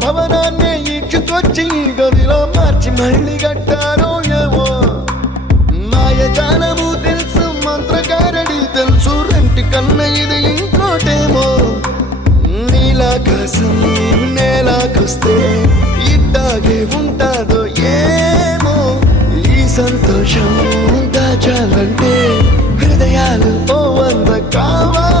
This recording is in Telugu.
భవనాన్ని ఈడ్చుకొచ్చి గదిలో మార్చి మళ్ళీ కట్టారో ఏమో మాయజాలము తెలుసు మంత్రగారడి తెలుసు రెంటి కన్న ఇది ఇంకోటేమో నీలాకాశం నేలాకొస్తే ఇట్టాగే ఉంటాదో ఏమో ఈ సంతోషం దాచాలంటే హృదయాలు ఓ వంద కావాలి